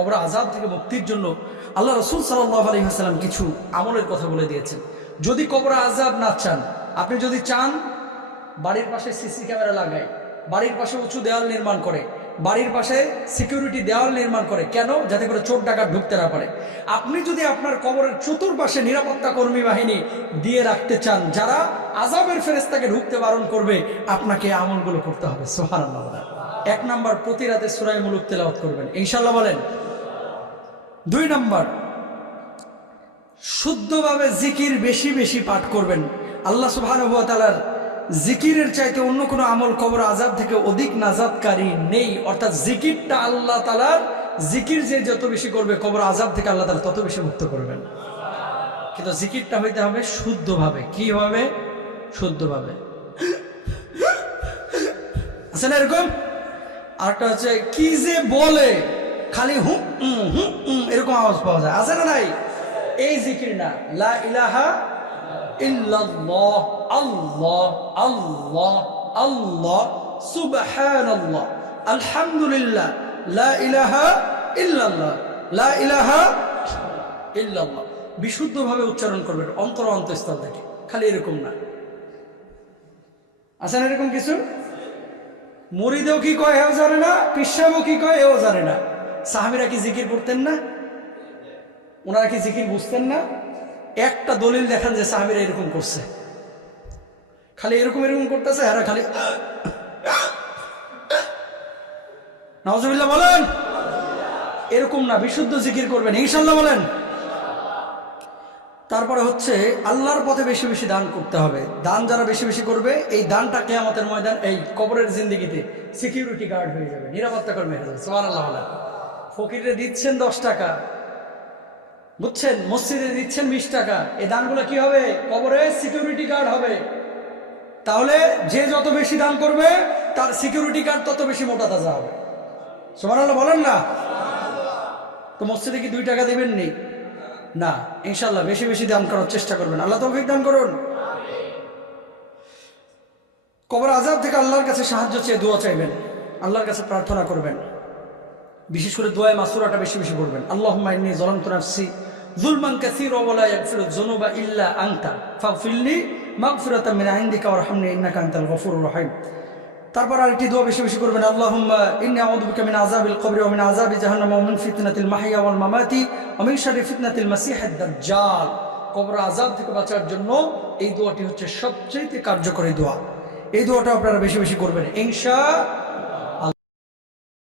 কবর আজাব থেকে মুক্তির জন্য আল্লাহ রসুল সাল্লাহ আলহিহাস্লাম কিছু আমলের কথা বলে দিয়েছেন। যদি কবর আজাব না চান, আপনি যদি চান বাড়ির পাশে সিসি ক্যামেরা লাগায়, বাড়ির পাশে উঁচু দেওয়াল নির্মাণ করে, বাড়ির পাশে সিকিউরিটি দেওয়াল নির্মাণ করে, কেন? যাতে করে চোর ডাকাত ঢুকতে না পারে। আপনি যদি আপনার কবরের চতুর্পাশে নিরাপত্তা কর্মী বাহিনী দিয়ে রাখতে চান, যারা আজাবের ফেরেস্তাকে ঢুকতে বারণ করবে, আপনাকে আমলগুলো করতে হবে। সোহার এক নাম্বার প্রতি রাতে সুরাই মুলুক তেলাওয়াত করবেন। ইনশাল্লাহ বলেন, দুই নম্বর, শুদ্ধভাবে জিকির বেশি বেশি পাঠ করবেন। আল্লাহ সুবাহানুভাতালার জিকিরের চাইতে অন্য কোনো আমল কবর আজাব থেকে অধিক নাজাদকারী নেই। অর্থাৎ জিকিরটা আল্লাহ তালার জিকির যে যত বেশি করবে, কবর আজাব থেকে আল্লাহ তালা তত বেশি মুক্ত করবেন। কিন্তু জিকিরটা হইতে হবে শুদ্ধভাবে। কি হবে? শুদ্ধভাবে। আছে না এরকম? আরেকটা হচ্ছে কি যে বলে খালি হুম হুম উম, এরকম আওয়াজ পাওয়া যায়। আছে না নাই? এই জিকির না। লা ইলাহা ইল্লাল্লাহ আল্লাহ আল্লাহ আল্লাহ সুবহানাল্লাহ আলহামদুলিল্লাহ লা ইলাহা ইল্লাল্লাহ লা ইলাহা ইল্লাল্লাহ। বিশুদ্ধভাবে উচ্চারণ করবেন অন্তর অন্তঃস্থল থেকে। খালি এরকম না। আছে না এরকম কিছু? মরিদেও কি কয় এও জানে না, পিসাবও কি কয় এও জানে না। সাহাবিরা কি জিকির করতেন না? ওনারা কি জিকির বুঝতেন না? একটা দলিল দেখান যে সাহাবিরা এরকম করছে। খালি এরকম এরকম করতেছে হ্যাঁ খালি নওয়াজবিল্লাহ বলেন। এরকম না, বিশুদ্ধ জিকির করবেন, ইনশাল্লাহ বলেন। তারপরে হচ্ছে আল্লাহর পথে বেশি বেশি দান করতে হবে। দান যারা বেশি বেশি করবে, এই দানটা কেয়ামতের ময়দান, এই কবরের জিন্দিগিতে সিকিউরিটি গার্ড হয়ে যাবে। নিরাপত্তা কর্মী হয়ে যাবে। সোহান আল্লাহ ফকিরে দিচ্ছেন দশ টাকা। বুঝছেন? মসজিদে দিচ্ছেন বিশ টাকা। এই দানগুলো কি হবে? কবরে সিকিউরিটি গার্ড হবে। তাহলে যে যত বেশি দান করবে, তার সিকিউরিটি গার্ড তত বেশি মোটা তাজা হবে। সোহান আল্লাহ বলেন না? তো মসজিদে কি দুই টাকা দেবেন নি না ইনশাল্লাহ বেশি বেশি দান করার চেষ্টা করবেন। আল্লাহ তৌফিক দান করুন। কবর আজাব থেকে আল্লাহর কাছে সাহায্য চেয়ে দোয়া চাইবেন। আল্লাহর কাছে প্রার্থনা করবেন। বিশেষ করে দোয়ায় মাসুরাটা বেশি বেশি করবেন আল্লাহ মাইনি জলাম তুনাফসি জুলমান কাসির ইল্লা আনতা তারপর আরেকটি দোয়া বেশি বেশি করবেন, আল্লাহুম্মা ফিতনাতিল কবর আযাব থেকে বাঁচার জন্য এই দোয়াটি হচ্ছে সবচেয়ে কার্যকরী দোয়া। এই দোয়াটা আপনারা বেশি বেশি করবেন। ইনশা